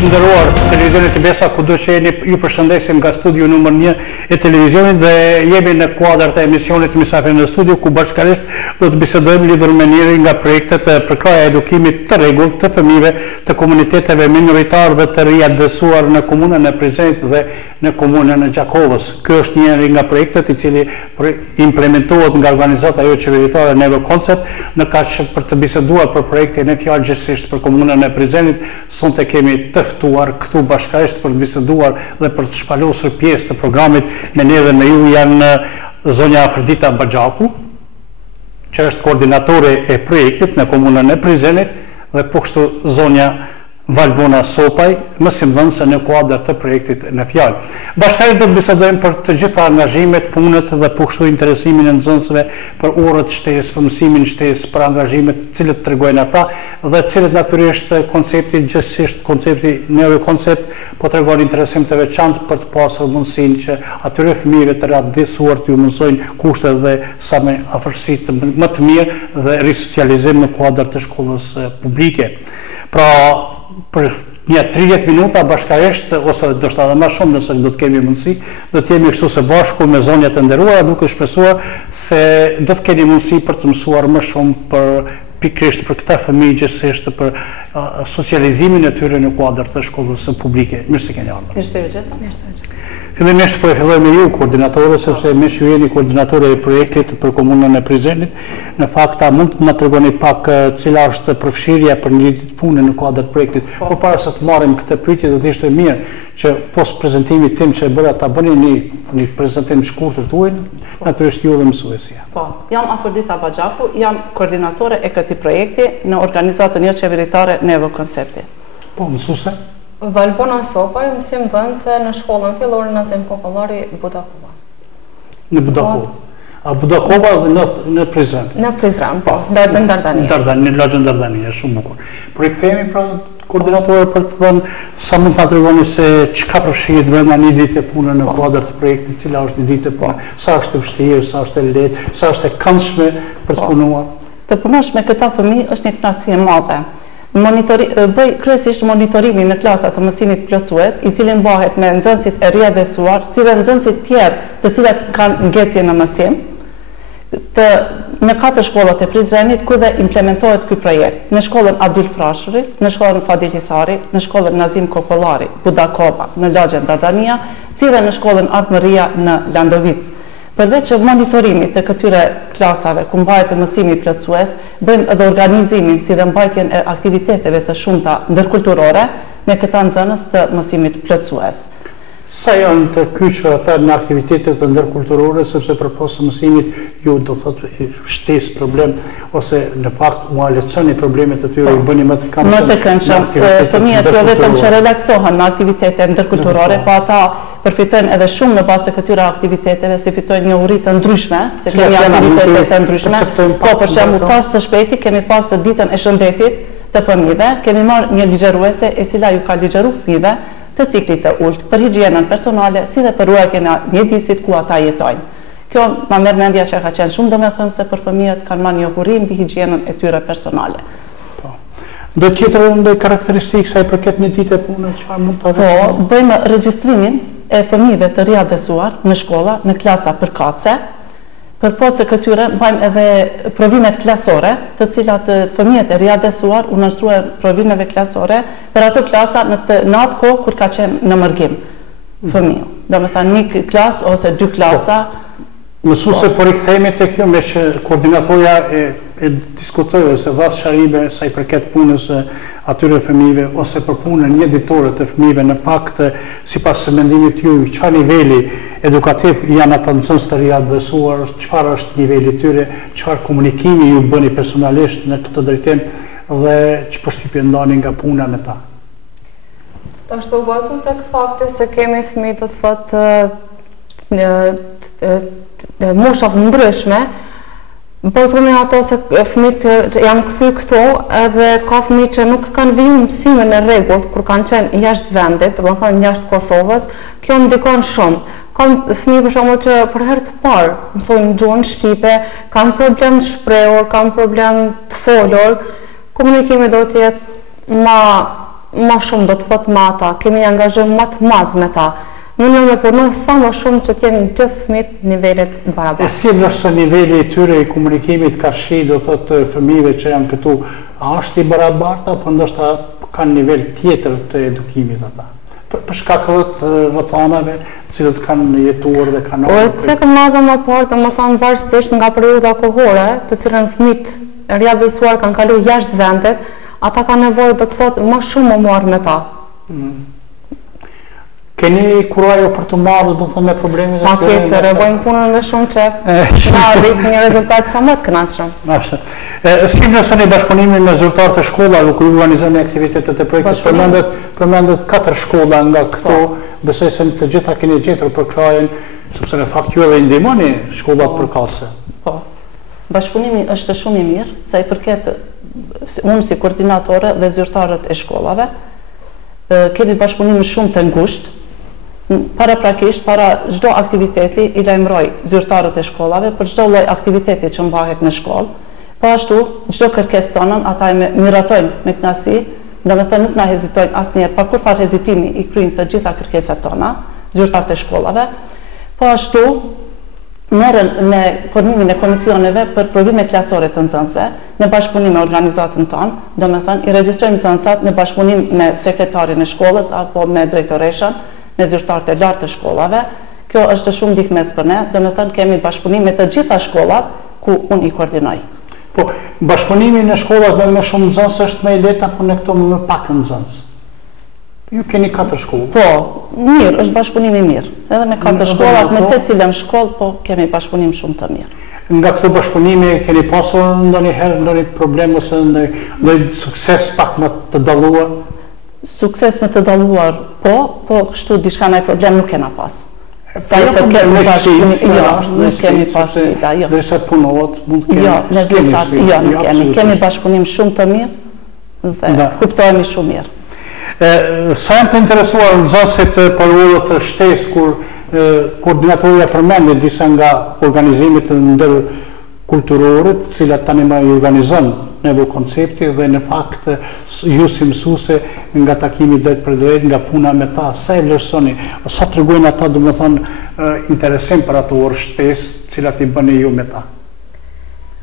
Miqtë nderuar televizionit të Besa, kudo që jeni, ju përshëndesim nga studiu numër 1 e televizionit dhe jemi në kuadër të emisionit Mysafir në studio, ku bashkarisht do të bisedojmë lidhur me njëri nga projektet e përkraja edukimit të rregullt të fëmijëve të komuniteteve minoritar dhe të riadresuar në komunën e Prizrenit dhe në komunën e Gjakovës. Ky është njëri nga projektet i cili implementohet nga organizata jo qeveritare Nevo Concept, në kaq për të biseduar për projektin e fjalë gjithësisht për komunën e Prizrenit. Sonte kemi të ftuar këtu bashkarisht për të biseduar dhe për të shpalosur pjesë të programit. Me ne dhe me ju janë zonja Afërdita Baxhaku, që është koordinatore e projektit në komunën e Prizrenit, dhe po kështu zonja Valbona Sopaj, mësimdhënëse në kuadër të projektit në fjalë. Bashkarisht do të bisedojmë për të gjitha angazhimet, punët dhe po kështu interesimin e nxënësve për orët shtesë, për mësimin shtesë, për angazhimet cilët tregojnë ata dhe cilët natyrisht koncepti gjithësisht koncepti Nevo Concept po tregon interesim të veçantë për të pasur mundësinë që atyre fëmijëve të radhësuar të mësojnë kushte dhe sa më afërsi më të mirë dhe risocializim në kuadër të shkollës publike. Pra, për një 30 minuta bashkarisht, ose do shta dhe ma shumë nëse do të kemi mundësi, do të jemi kështu së bashku me zonjat e nderuara, duke shpresuar se do të keni mundësi për të mësuar më shumë për pikërisht për këta fëmijë, gjithsesi për socializimin e tyre në kuadër të shkollës publike. Mirë se keni ardhur. Mirë se vjen. Fillimisht po e filloj me ju, koordinatore, sepse me që ju jeni koordinatore e projektit për komunën e Prizrenit. Në fakt, mund të më tregoni pak cila është përfshirja për një ditë pune në kuadër të projektit. Por para se të marrim këtë pyetje, do të ishte mirë që pos prezantimit tim që e bëra ta bëni një prezantim shkurtër tuaj, natyrisht ju dhe mësuesja. Po, jam Afërdita Baxhaku, jam koordinatore e këtij projekti në organizatën jo qeveritare Nevo Concepti. Po, mësuese? Valbona Sopaj, mësimdhënëse në shkollën fillore Nazim Kokollari, Baxhaku. Në Baxhaku. A Baxhakova dhe në Prizren? Në Prizren, po, lagjën Dardania. Në lagjën Dardania, shumë bukur. Por i kthehemi pra koordinatore për të thënë sa mund ta tregoni se çka përfshihet brenda një dite pune në kuadër të projektit, cila është një ditë pune, sa është e vështirë, sa është e lehtë, sa është e këndshme për të punuar. Të punosh me këta fëmijë është një kënaqësi e madhe. Bëj kryesisht monitorimin në klasat të mësimit plotësues, i cili mbahet me nxënësit e riadresuar, si dhe nxënësit tjerë të cilat kanë ngjecje në mësim, në 4 shkollat e Prizrenit, ku dhe implementohet ky projekt. Në shkollën Abdul Frashëri, në shkollën Fadil Hisari, në shkollën Nazim Kokollari, Baxhakova, në lagjën Dardania, si dhe në shkollën Artmëria në Landovic. Përveç monitorimit të këtyre klasave ku mbahet mësimi plotësues, bëjmë edhe organizimin si dhe mbajtjen e aktiviteteve të shumta ndërkulturore me këta nxënës të mësimit plotësues. Sa janë të kyçur ata në aktivitetet të ndërkulturore, sepse përpas mësimit ju do thotë shtes problem ose në fakt u lehtësoni problemet e tyre, i bëni më të këndshëm. Më të këndshëm. Fëmijët jo vetëm që relaksohen në aktivitete ndërkulturore, po ata përfitojnë edhe shumë në bazë të këtyre aktiviteteve, si fitojnë njohuri të ndryshme, se kemi aktivitete të ndryshme. Po, për shembull, tash së shpejti kemi pas ditën e shëndetit të fëmijëve, kemi marrë një ligjëruese e cila ju ka ligjëruar fëmijëve të ciklit të ulët, për higjienën personale, si dhe për ruajtjen e mjedisit ku ata jetojnë. Kjo ma merr mendja që ka qenë shumë domethënëse për fëmijët kanë marrë njohuri mbi higjienën e tyre personale. Do tjetër ndonjë karakteristikë sa i përket një dite pune, çfarë mund ta vëmë? Po, bëjmë regjistrimin e fëmijëve të riadresuar në shkolla, në klasa përkatëse. Përpos këtyre mbajmë edhe provimet klasore, të cilat fëmijët e riadresuar u nështruan provimeve klasore për ato klasa në atë kohë kur ka qenë në mërgim fëmijë. Domethënë një klasë ose 2 klasa. Mësuese, por i kthehemi tek kjo me që koordinatorja e diskutoi ose dha sharime sa i përket punës atyre fëmijëve ose për punën mjeditore të fëmijëve. Në fakt, sipas mendimit juaj, çfarë niveli edukativ janë ata nxënës të riadresuar, çfarë është niveli i tyre, çfarë komunikimi ju bëni personalisht në këtë drejtim dhe ç'është përshtypje ndani nga puna me ta? Ashtu bazën tek fakti se kemi fëmijë të thotë moshav ndryshme, bazën e ato se fëmijët janë kthy këto, edhe ka fëmijë që nuk kanë viju mësime në rregullt kur kanë qenë jashtë vendit, domethënë jashtë Kosovës, kjo ndikon shumë. Kam fëmijë për shembull që për herë të parë mësojnë gjuhën shqipe, kanë problem të shprehur, kanë problem të folur, komunikimi do të jetë ma shumë do të thotë me ata, kemi angazhim më të madh me ta. Unë me punu sa më shumë që t'jenë gjithë fëmijët nivelet barabartë. E si nëse niveli i tyre i komunikimit karshi, do thotë fëmijëve që janë këtu, a është i barabartë apo ndoshta kanë nivel tjetër të edukimit ata? Për shkak të rrethanave të cilët kanë jetuar dhe kanë Po se kam madhe më parë, domethënë varësisht nga periudha kohore, të cilën fëmijët riadhësuar kanë kaluar jashtë vendet, ata kanë nevojë do të thotë më shumë më marrë me ta. Keni kurajo për të marrë, do të thonë, me problemet? Patjetër, e bëjmë punën me shumë qef. Na arrit një rezultat sa më të kënaqshëm. Ashtu. Si vlerësoni bashkëpunimin me zyrtarët e shkollave kur organizoni aktivitetet e projektit? Përmendet 4 shkolla nga këto, besoj se të gjitha keni gjetur për krajen, sepse në fakt ju edhe ndihmoni shkollat përkatëse. Po. Bashkëpunimi është shumë i mirë, sa i përket unë si koordinatore dhe zyrtarët e shkollave, kemi bashkëpunim shumë të ngushtë. Paraprakisht, para çdo aktiviteti i lajmëroj zyrtarët e shkollave për çdo lloj aktiviteti që mbahet në shkollë. Po ashtu, çdo kërkesë tonën ata e miratojnë me kënaqësi, domethënë nuk na hezitojnë asnjëherë, pa kurfar hezitimi i kryejnë të gjitha kërkesat tona, zyrtarët e shkollave. Po ashtu, merren me formimin e komisioneve për provime klasore të nxënësve në bashkëpunim me organizatën tonë, domethënë i regjistrojmë nxënësat në bashkëpunim me sekretarin e shkollës apo me drejtoreshën, me zyrtarët e lartë të shkollave. Kjo është shumë ndihmës për ne, domethënë kemi bashkëpunim me të gjitha shkollat ku unë i koordinoj. Po, bashkëpunimi në shkollat me shumë nxënës është më i lehtë apo në këto më pak nxënës? Ju keni 4 shkollë. Po, mirë, është bashkëpunimi mirë. Edhe me 4 shkollat, me secilën shkollë, po kemi bashkëpunim shumë të mirë. Nga këto bashkëpunime keni pasur ndonjëherë problem ose ndonjë sukses pak më të dalluar? Sukses me të dalluar, po kështu diçka ndaj problem nuk kena pas. Sa i përket nuk kemi pas sfida, jo. Derisa punohet, mund të kemi. Jo, me zyrtar, jo, nuk kemi. Kemi bashkëpunim shumë të mirë dhe kuptohemi shumë mirë. Sa janë të interesuar nxënësit për orët të shtesë kur koordinatoria përmendë disa nga organizimet të ndërkulturore, të cilat tani më i organizon nevoj koncepti dhe në fakt ju si mësuese nga takimi drejt për drejt, nga puna me ta, sa e vlerësoni, sa tregojnë ata domethënë interesim për ato orë shtesë cilat i bëni ju me ta?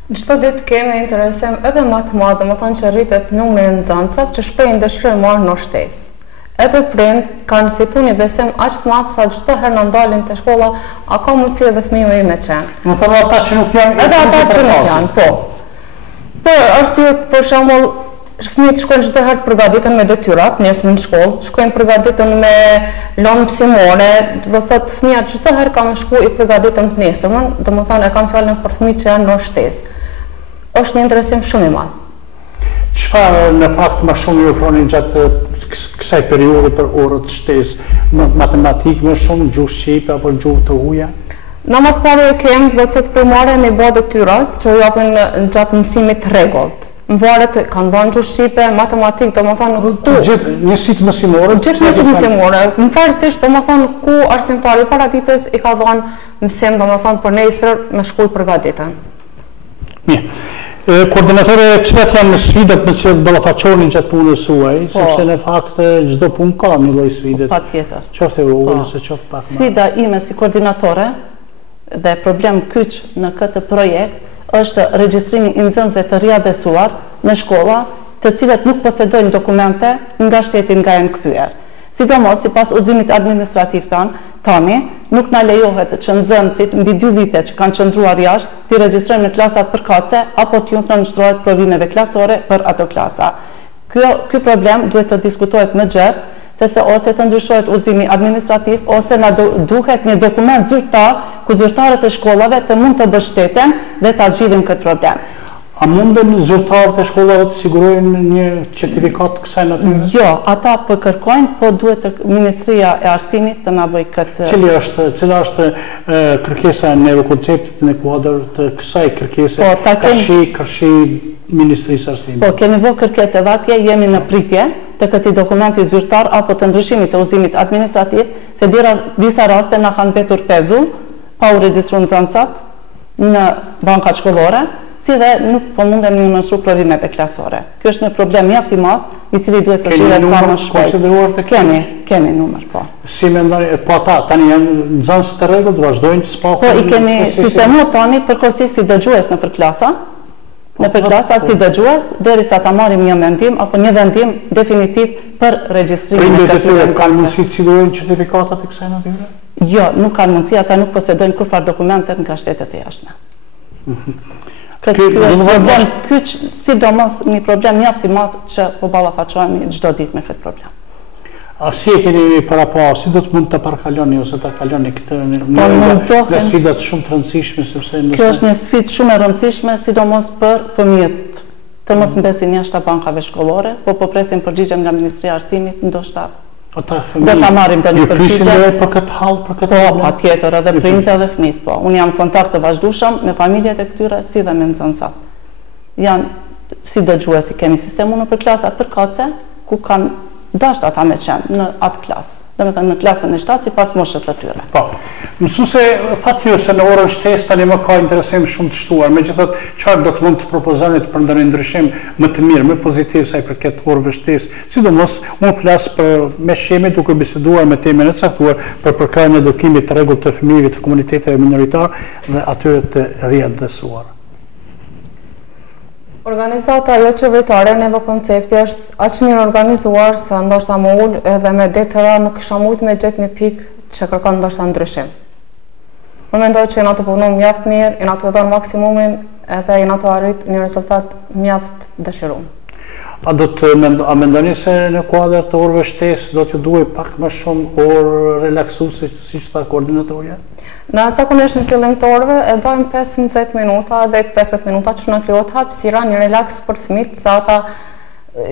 Çdo ditë kemi interesim edhe më të madh, domethënë që rritet numri i nxënësve që shprehin dëshirë marrë në shtesë. Edhe prind kanë fituar një besim aq të madh sa çdo herë na ndalin te shkolla, a ka mundësi edhe fëmijë me qenë. Do të thotë ata që nuk janë. Edhe ata që nuk janë, po. Për arsye, për shembull, fëmijët shkojnë çdo herë të përgatiten me detyrat, njerëzit në shkollë, shkojnë përgatiten me lënë mësimore, do thotë fëmijët çdo herë kanë shku i përgatiten të nesërmën, domethënë e kanë fjalën për fëmijët që janë në shtesë. Është një interesim shumë i madh. Çfarë në fakt më shumë ju ofronin gjatë kësaj periudhe për orët shtesë? Matematikë më shumë, gjuhë shqipe apo gjuhë të huaja? Në mas pare kemë, do të thotë primare me bë detyrat që u japin gjatë mësimit rregullt. Mvaret kanë dhënë gjuhë shqipe, matematikë, domethënë këtu. Gjithë njësitë mësimore. Gjithë njësitë mësimore. Në varësisht domethënë ku arsimtari paraditës i ka dhënë mësim domethënë për nesër me shkuj përgatiten. Mirë. Koordinatore, cilat janë sfidat me cilat ballafaqoheni gjatë punës suaj, sepse në fakt çdo punë ka një lloj sfide. Patjetër. Qoftë e vogël ose qoftë pak më. Sfida ime si koordinatore dhe problem kyç në këtë projekt është regjistrimi i nxënësve të riadhësuar në shkolla, të cilët nuk posedojnë dokumente nga shteti nga janë kthyer. Sidomos sipas udhëzimit administrativ tani, nuk na lejohet që nxënësit mbi 2 vite që kanë qëndruar jashtë të regjistrojnë në klasat përkatëse apo të nënshtrohet provimeve klasore për ato klasa. Ky problem duhet të diskutohet më gjerë, sepse ose të ndryshohet udhëzimi administrativ ose na duhet një dokument zyrtar ku zyrtarët e shkollave të mund të mbështeten dhe ta zgjidhin këtë problem. A munden zyrtarët e shkollave të sigurojnë një certifikat kësaj natyre? Jo, ata përkërkojnë, po duhet Ministria e Arsimit të na bëjë këtë. Cila është kërkesa në konceptit në kuadër të kësaj kërkese? Kërshi Ministrisë Arsimit. Po, kemi bërë kërkesë edhe atje, jemi në pritje të këtij dokumenti zyrtar apo të ndryshimit të udhëzimit administrativ, se disa raste na kanë mbetur pezull pa u regjistruar nxënësat në bankat shkollore, si dhe nuk po mundem një nënshru provimeve klasore. Kjo është një problem mjaft i madh i cili duhet të shihet sa më shpejt. Kemi numër, po. Si mendoni, po ata tani janë nxënës të rregullt, vazhdojnë të spaku? Po, i kemi sistemu tani përkohësisht si dëgjues në përklasa, si dëgjues, derisa ta marrim një mendim apo një vendim definitiv për regjistrimin e këtyre nxënësve. Kanë mundësi të sigurojnë certifikatat e kësaj natyre? Jo, nuk kanë mundësi, ata nuk posedojnë kurfar dokumentet nga shtetet e jashtme. Ky është problem kyç, sidomos një problem mjaft i madh që po ballafaqohemi çdo ditë me këtë problem. A si e keni parapar, si do të mund të parkaloni ose të kaloni këtë në sfidat shumë të rëndësishme, sepse kjo është një sfidë shumë e rëndësishme, sidomos për fëmijët të mos mbesin jashtë bankave shkollore, po presim përgjigjen nga Ministria e Arsimit, ndoshta do ta marrim tani përgjigje për këtë hall, për këtë po, patjetër, edhe prindët edhe fëmijët, po. Unë jam në kontakt të vazhdueshëm me familjet e këtyre si dhe me nxënësat. Janë si dëgjuesi, kemi sistemu në përklasat përkatëse, ku kanë dasht ata me qenë në atë klasë, domethënë në klasën e 7 sipas moshës së tyre. Po. Mësuese, thatë ju se në orën shtesë tani më ka interesim shumë të shtuar, megjithatë çfarë do të mund të propozoni për ndonjë ndryshim më të mirë, më pozitiv sa i përket orëve shtesë, sidomos unë flas për me shemi duke biseduar me temën e caktuar për përkrajën e edukimit të rregullt të fëmijëve të komuniteteve minoritar dhe atyre të riadësuar. Organizata jo qeveritare, neve koncepti është aq mirë organizuar se ndoshta më ul edhe me det të ra nuk kisha mujt me gjetë një pikë që kërkon ndoshta ndryshim. Unë mendoj që jena të punu mjaft mirë, jena të dhënë maksimumin edhe jena të arrit një rezultat mjaft dëshiruar. A mendoni se në kuadër të orëve shtesë do t'ju duhet pak më shumë orë relaksuese siç tha koordinatorja? Në zakonisht në fillim të orëve e dojmë 15 minuta dhe 15 minuta që në krijohet hapësira një relaks për fëmijët, se ata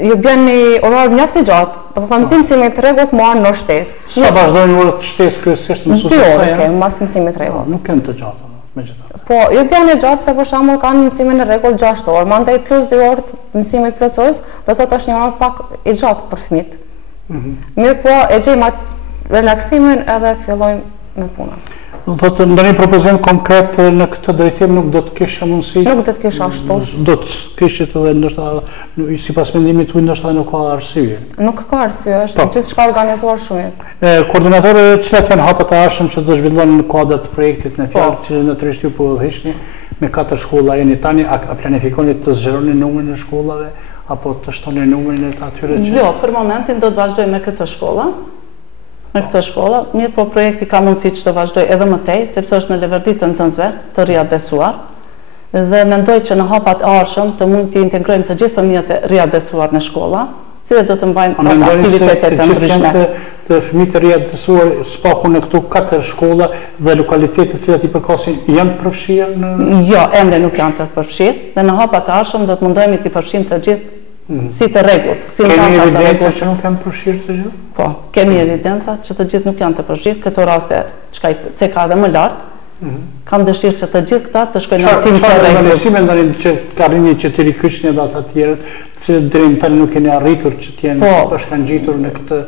ju bjen një orar mjaft i gjatë, do të thonë mësimit të rregullt marrin në orë shtesë. Sa vazhdojnë orët të shtesë kryesisht mësuesve? 2 orë kemi mbas mësimit të rregullt. Nuk kanë të gjata, megjithatë. Po, ju bjen e gjatë se për shembull kanë mësimin e rregullt 6 orë, mandej plus 2 orë mësimit plotësues, do thotë është një orë pak i gjatë për fëmijët. Mirë po, e gjejmë atë relaksimin edhe fillojmë me punën. Do thotë ndonjë propozim konkret në këtë drejtim nuk do të kisha mundësi? Nuk do të kisha ashtu. Do të kishit edhe ndoshta sipas mendimit tuaj ndoshta nuk ka arsye. Nuk ka arsye, është gjithçka organizuar shumë mirë. Koordinatorë, cilat janë hapat e ardhshëm që do zhvillohen në kuadër të projektit në fjalë që natyralisht ju po udhëheqni me 4 shkolla jeni tani, a planifikoni të zgjeroni numrin e shkollave apo të shtoni numrin e atyre që? Jo, për momentin do të vazhdoj me këtë shkolla. Në këtë shkolla, mirë po projekti ka mundësi që të vazhdoj edhe më tej, sepse është në leverditë të nxënësve të riadesuar, dhe mendoj që në hapat e ardhshëm të mund të integrojmë të gjithë fëmijët e riadesuar në shkolla, si dhe do të mbajmë aktivitetet të ndryshme. Të fëmijët e riadesuar spaku në këtu 4 shkolla dhe lokalitetet cilat i përkasin janë përfshirë në? Jo, ende nuk janë të përfshirë, dhe në hapat e ardhshëm do të mundohemi të përfshijmë të gjithë si të rregullt, si nxënësat të rregullt. Kemi evidenca që nuk janë përfshirë të gjithë? Po, kemi evidenca që të gjithë nuk janë të përfshirë, këto raste që ka edhe më lartë, kam dëshirë që të gjithë këta të shkojnë në mësim të rregullt. Si mendonin që ka arrini që të rikyqni edhe ata të tjerët, që deri më tani nuk keni arritur që të jenë bashkangjitur në këtë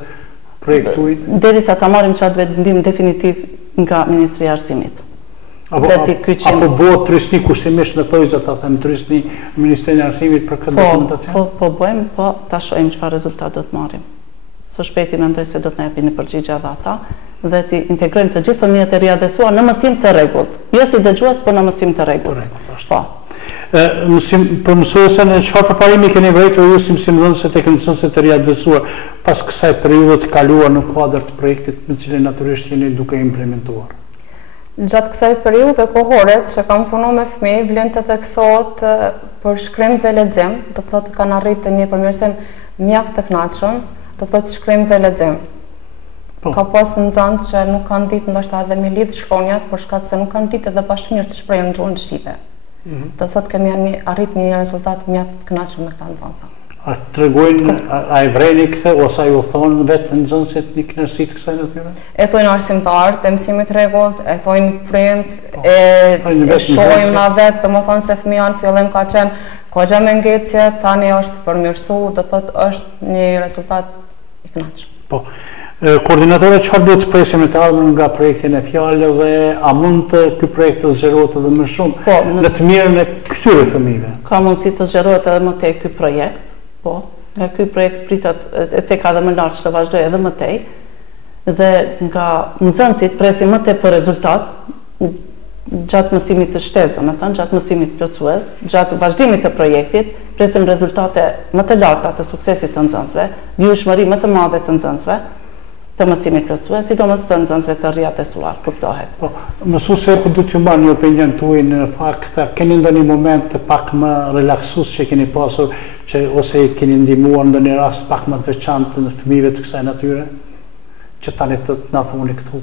projekt tuaj? Derisa ta marrim çat vendim definitiv nga Ministria e Arsimit. Apo bëhet trysni kushtimisht me thojza ta them trysni Ministrin e Arsimit për këtë dokumentacion? Po bëjmë, po ta shohim çfarë rezultat do të marrim. Së shpejti mendoj se do të na japin në përgjigje edhe ata dhe të integrojmë të gjithë fëmijët e riadesuar në mësim të rregullt. Jo si dëgjues, por në mësim të rregullt. Po. Për mësuesen, çfarë përparimi keni vërejtur ju si mësimdhënëse tek mësuesit të riadesuar pas kësaj periudhe të kaluar në kuadër të projektit me cilin natyrisht jeni duke implementuar? Gjatë kësaj periudhe kohore që kam punu me fëmijë, vlen të theksohet për shkrim dhe lexim, do të thotë kanë arritur një përmirësim mjaft të kënaqshëm, do të thotë shkrim dhe lexim. Ka pas nxënës që nuk kanë ditë ndoshta edhe me lidh shkronjat, por shkak se nuk kanë ditë edhe bashkëmirë të shprehen në gjuhën shqipe. Do të thotë kemi arrit një rezultat mjaft të kënaqshëm me këta nxënësa. A tregojnë, a e vreni këtë, ose a ju thonë vetë nxënësit një kënaqësi të kësaj natyre? E thojnë arsimtar të mësimit rregullt, e thojnë prind, e shohim na vetë, domethënë se fëmia në fillim ka qenë goxha me ngecje, tani është përmirësu, do të thotë është një rezultat i kënaqshëm. Po. Koordinatorët, çfarë duhet të presim të ardhmen nga projekti në fjalë dhe a mund të ky projekt të zgjerohet edhe më shumë në të mirën e këtyre fëmijëve? Ka mundësi të zgjerohet edhe më tej ky projekt. Po, Nga ky projekt pritet e ceka dhe më lart që të vazhdoj edhe më tej, dhe nga nxënësit presin më tej për rezultat gjatë mësimit të shtesë, domethënë gjatë mësimit plotësues, gjatë vazhdimit të projektit, presim rezultate më të larta të suksesit të nxënësve, vjushmëri më të madhe të nxënësve të mësimit plotësues, sidomos të nxënësve të riadesuar, kuptohet. Po, mësuese, po du t'ju marrë një opinion tuaj në fakt, keni ndonjë moment të pak më relaksues që keni pasur, ose i keni ndihmuar ndonjë rast pak më të veçantë në fëmijëve të kësaj natyre, që tani të na thoni këtu?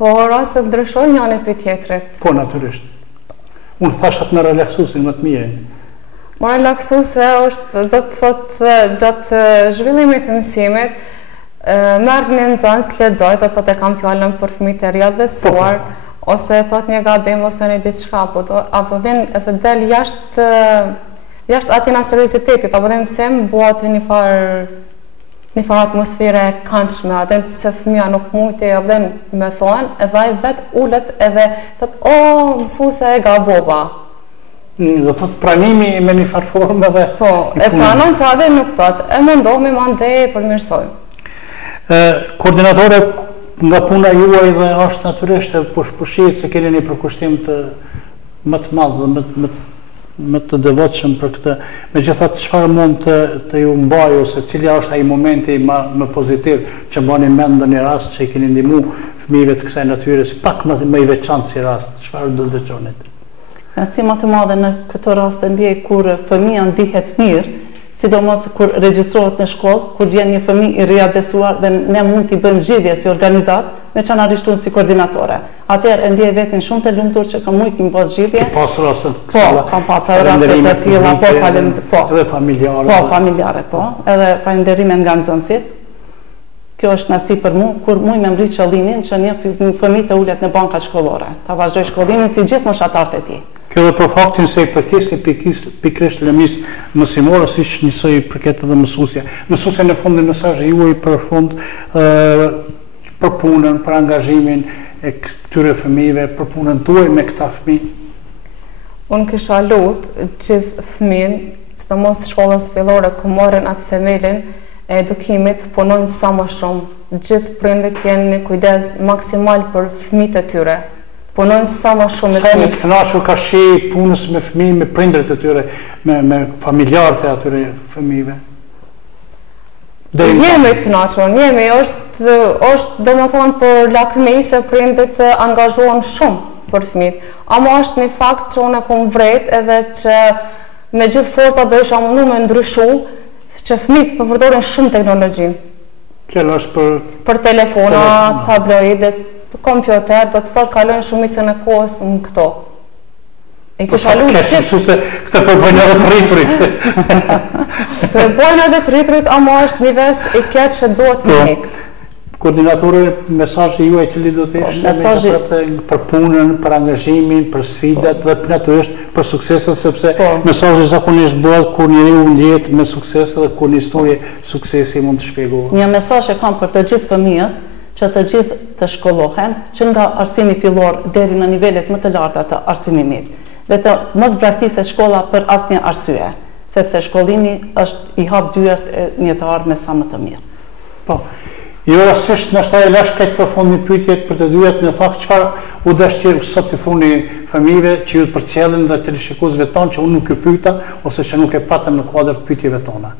Po, rastet ndryshojnë njëri për tjetrit. Po, natyrisht. Unë thashat në relaksuesin më të mirën. Më relaksuese është, do të thotë, gjatë zhvillimit të mësimit, merr një nxënës lexoj, do thotë kam fjalën për fëmijët e riadesuar, ose thotë një gabim ose një diçka, apo vjen edhe del jashtë atij seriozitetit, apo them pse më bëhet një farë atmosfere e këndshme, atë pse fëmia nuk mujti edhe me thonë, edhe ai vet ulet edhe thotë, "O, mësuese e gabova." Do thotë pranimi me një farë formë edhe... Po, e pranon që adhe nuk thotë, e mendomi mandej e përmirësoj. Koordinatore, nga puna juaj dhe është natyrisht po shihet se keni një përkushtim të më të madh dhe më të devotshëm për këtë. Megjithatë, çfarë mund të ju mbajë ose cili është ai momenti më pozitiv që mbani mend ndonjë rast që i keni ndihmuar fëmijëve të kësaj natyre, pak më i veçantë si rast, çfarë do të veçonit? Kënaqësi më të madhe në këto raste ndjej kur fëmia ndihet mirë, sidomos kur regjistrohet në shkollë, kur vjen një fëmijë i riadesuar dhe ne mund t'i bëjmë zgjidhje si organizat, veçanërisht unë si koordinatore. Atëherë e ndjej veten shumë të lumtur që kam mujt të bëj zgjidhje. Ke pasur raste të tilla? Po, kam pasur raste të tilla, edhe familjare. Po, familjare, po, edhe falënderime nga nxënësit. Kjo është kënaqësi për mua kur muj me mbrit qëllimin që një fëmijë të ulet në bankat shkollore, ta vazhdoj shkollimin si gjithë moshatarët e tij. Kjo dhe për faktin se i përkesni pikrisht lëmis mësimore, si që njësoj i përket edhe mësusja. Mësusja në fundin mesazhi juaj për fund për punën, për angazhimin e këtyre fëmijëve, për punën tuaj me këta fëmijë. Unë kisha lutë gjithë fëmijën, sidomos shkollës fillore ku morën atë themelin e edukimit, punojnë sa më shumë. Gjithë prindit jenë një kujdes maksimal për fëmijët e tyre. Punojnë sa më shumë me fëmijë. Sa më të kënaqur ka shi punës me fëmijë, me prindërit e tyre, me familjarët e atyre fëmijëve? Jemi të kënaqur, është domethënë për lakmi se prindët angazhohen shumë për fëmijët. Ama është një fakt që unë e kam vret edhe që me gjithë forca do isha mundu me ndryshu që fëmijët përdorin shumë teknologjinë. Kjo është për telefona, tabloidet, kompjuter, do të thotë kalojnë shumicën e kohës në këto. E kisha lutë gjithë. Mësuese, këtë përbojnë edhe të rriturit. Përbojnë edhe të rriturit, ama është një ves i keq që duhet me hekë. Koordinatore, mesazhi juaj cili do të ishte për punën, për angazhimin, për sfidat dhe natyrisht për sukseset, sepse mesazhi zakonisht bëhet kur njeriu ndjehet me sukses dhe kur një histori suksesi mund të shpjegohet. Një mesazh e kam për të gjithë fëmijët, që të gjithë të shkollohen, që nga arsimi fillor deri në nivelet më të larta të arsimimit, dhe të mos braktiset shkolla për asnjë arsye, sepse shkollimi është i hap dyert e një të ardhme sa më të mirë. Po, jo rastisht nështë e lash këtë përfund një pyetje për të dyert, në fakt çfarë u dashur sot i thuni fëmijëve që ju përcjellin dhe televizionistëve tonë që unë nuk e pyeta ose që nuk e patëm në kuadër të pyetjeve tona.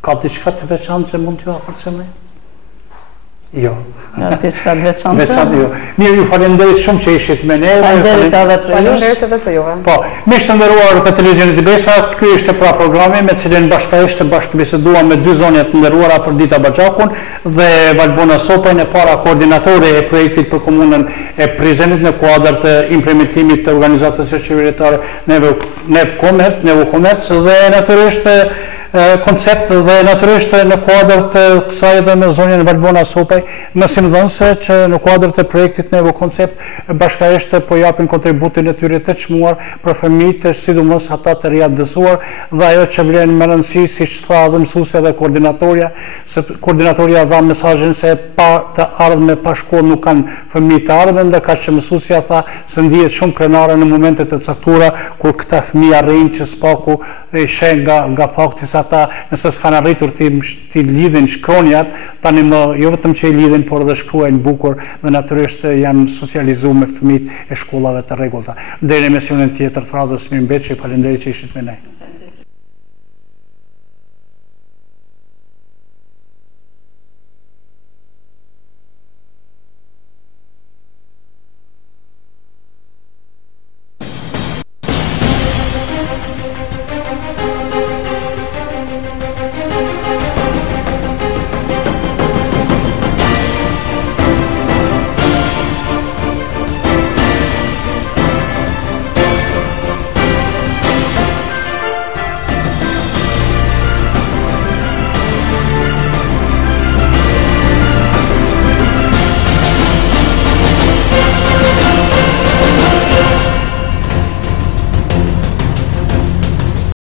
Ka diçka të veçantë që mund t'ju përcjellni? Jo. Ja, diçka të veçantë. Jo. Mirë, ju falenderit shumë që ishit me ne. Falenderit edhe për ju. Falenderit edhe për juve. Po, miq të nderuar të televizionit i Besa, ky ishte pra programi me cilin bashkërisht bashkëbiseduam me dy zonja të nderuara, Afërdita Baxhakun dhe Valbona Sopaj, e para koordinatore e projektit për komunën e Prizrenit në kuadër të implementimit të organizatës së qeveritare Nev Komerc dhe natyrisht koncept dhe natyrisht në kuadër të kësaj dhe me zonjën Valbona Sopaj, mësimdhënëse që në kuadër të projektit Nevo Koncept bashkërisht po japin kontributin e tyre të çmuar për fëmijët, sidomos ata të riadesuar, dhe ajo që vlen me rëndësi, siç tha dhe mësuesja dhe koordinatoria dha mesazhin se pa të ardhmë pa shkollë nuk kanë fëmijë të ardhmen, dhe kaq që mësuesja tha se ndihet shumë krenare në momentet e caktuara kur këta fëmijë arrin që spaku sheh nga fakti se ata nëse s'kan arritur t'i lidhin shkronjat, tani më jo vetëm që i lidhin, por dhe shkruajnë bukur dhe natyrisht janë socializuar me fëmijët e shkollave të rregullta. Deri në emisionin tjetër të radhës, mirëmbëjtje, faleminderit që ishit me ne.